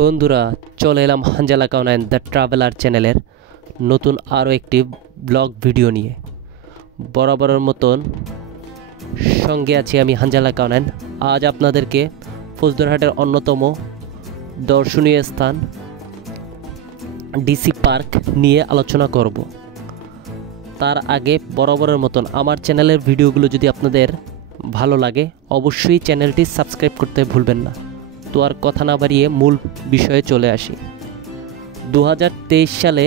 বন্ধুরা, চলে এলাম হানজালা কাউনাইন দ্য ট্রাভেলার চ্যানেলের নতুন আরও একটি ব্লগ ভিডিও নিয়ে। বরাবরের মতন সঙ্গে আছি আমি হানজালা কাউনাইন। আজ আপনাদেরকে ফৌজদারহাটের অন্যতম দর্শনীয় স্থান ডিসি পার্ক নিয়ে আলোচনা করব। তার আগে বরাবরের মতন আমার চ্যানেলের ভিডিওগুলো যদি আপনাদের ভালো লাগে অবশ্যই চ্যানেলটি সাবস্ক্রাইব করতে ভুলবেন না। তো আর কথা না বাড়িয়ে মূল বিষয়ে চলে আসি। 2023 সালে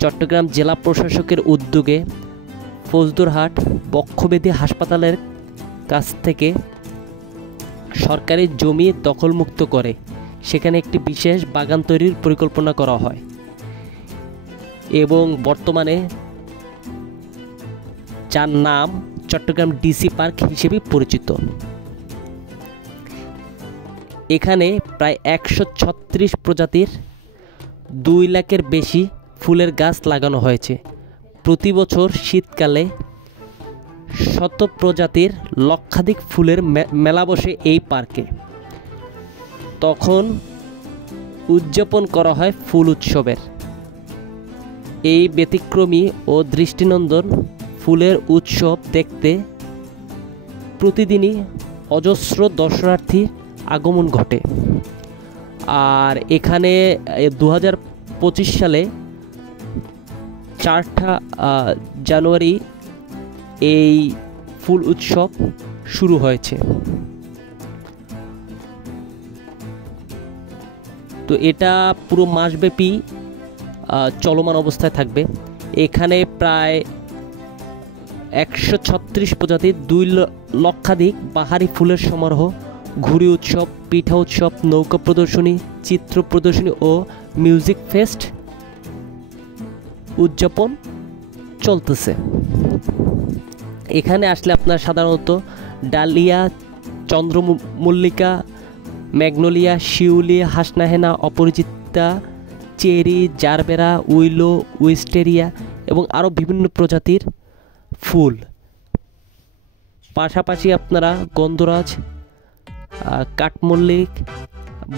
চট্টগ্রাম জেলা প্রশাসকের উদ্যোগে ফৌজদারহাট বক্ষব্যাধি হাসপাতালের কাছ থেকে সরকারি জমি দখলমুক্ত করে সেখানে একটি বিশেষ বাগান তৈরির পরিকল্পনা করা হয় এবং বর্তমানে যার নাম চট্টগ্রাম ডিসি পার্ক হিসেবে পরিচিত। এখানে প্রায় 136 প্রজাতির 2 লাখের বেশি ফুলের গাছ লাগানো হয়েছে। প্রতি বছর শীতকালে শত প্রজাতির লক্ষাধিক ফুলের মেলা বসে এই পার্কে। তখন উদযাপন করা হয় ফুল উৎসবের। এই ব্যতিক্রমী ও দৃষ্টিনন্দন ফুলের উৎসব দেখতে প্রতিদিনই অজস্র দর্শনার্থী আগমন ঘটে। আর এখানে 2025 সালে 4 জানুয়ারি এই ফুল উৎসব শুরু হয়েছে। তো এটা পুরো মাসব্যাপী চলমান অবস্থায় থাকবে। এখানে প্রায় 136 প্রজাতির 2 লক্ষাধিক বাহারি ফুলের সমারোহ, ঘুড়ি উৎসব, পিঠা উৎসব, নৌকা প্রদর্শনী, চিত্র প্রদর্শনী ও মিউজিক ফেস্ট উদযাপন চলতেছে। এখানে আসলে আপনার সাধারণত ডালিয়া, চন্দ্রমল্লিকা, ম্যাগনোলিয়া, শিউলি, হাসনাহেনা, অপরাজিতা, চেরি, জারবেরা, উইলো, উইস্টেরিয়া এবং আরও বিভিন্ন প্রজাতির ফুল, পাশাপাশি আপনারা গন্ধরাজ, কাঠমল্লিক,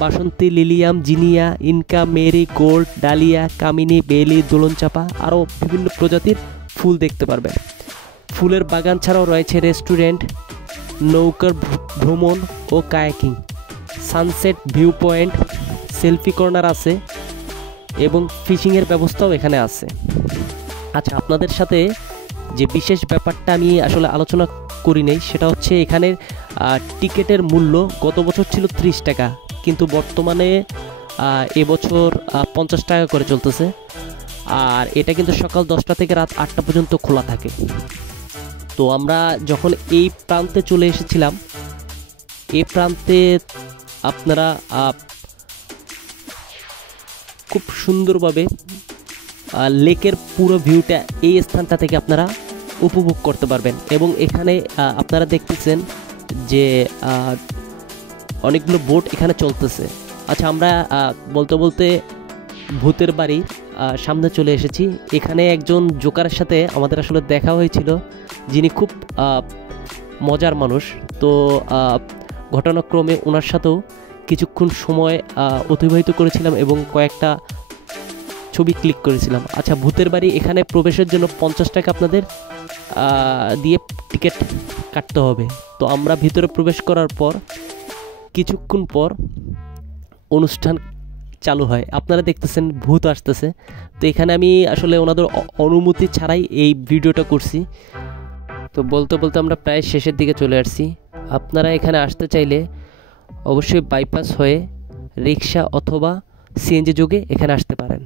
বাসন্তী, lilium, zinnia, Inca, marigold, dahlia, কামিনী, বেলি, দোলনচাপা আরও বিভিন্ন প্রজাতির ফুল দেখতে পারবেন। ফুলের বাগান ছাড়াও রয়েছে রেস্টুরেন্ট, নৌকার ভ্রমণ ও kayaking, sunset view point, selfie corner আছে এবং ফিশিংয়ের ব্যবস্থাও এখানে আছে। আচ্ছা, আপনাদের সাথে যে বিশেষ ব্যাপারটা আমি আসলে আলোচনা করি নাই সেটা হচ্ছে এখানের টিকিটের মূল্য গত বছর ছিল 30 টাকা, কিন্তু বর্তমানে এবছর 50 টাকা করে চলতেছে। আর এটা কিন্তু সকাল 10টা থেকে রাত 8টা পর্যন্ত খোলা থাকে। তো আমরা যখন এই প্রান্তে চলে এসেছিলাম, এই প্রান্তে আপনারা খুব সুন্দরভাবে লেকের পুরো ভিউটা এই স্থানটা থেকে আপনারা উপভোগ করতে পারবেন। এবং এখানে আপনারা দেখতেছেন যে অনেকগুলো বোট এখানে চলতেছে। আচ্ছা, আমরা বলতে বলতে ভূতের বাড়ি সামনে চলে এসেছি। এখানে একজন জোকারের সাথে আমাদের আসলে দেখা হয়েছিল, যিনি খুব মজার মানুষ। তো ঘটনাক্রমে ওনার সাথেও কিছুক্ষণ সময় অতিবাহিত করেছিলাম এবং কয়েকটা ছবি ক্লিক করেছিলাম। আচ্ছা, ভূতের বাড়ি এখানে প্রবেশের জন্য 50 টাকা আপনাদের দিয়ে টিকিট কাটতে হবে। তো আমরা ভিতরে প্রবেশ করার পর কিছুক্ষণ পর অনুষ্ঠান চালু হয়। আপনারা দেখতেছেন ভূত আসতেছে। তো এখানে আমি আসলে ওনাদের অনুমতি ছাড়াই এই ভিডিওটা করছি। তো বলতে বলতে আমরা প্রায় শেষের দিকে চলে আসছি। আপনারা এখানে আসতে চাইলে অবশ্যই বাইপাস হয়ে রিক্সা অথবা সিএনজি যোগে এখানে আসতে পারেন।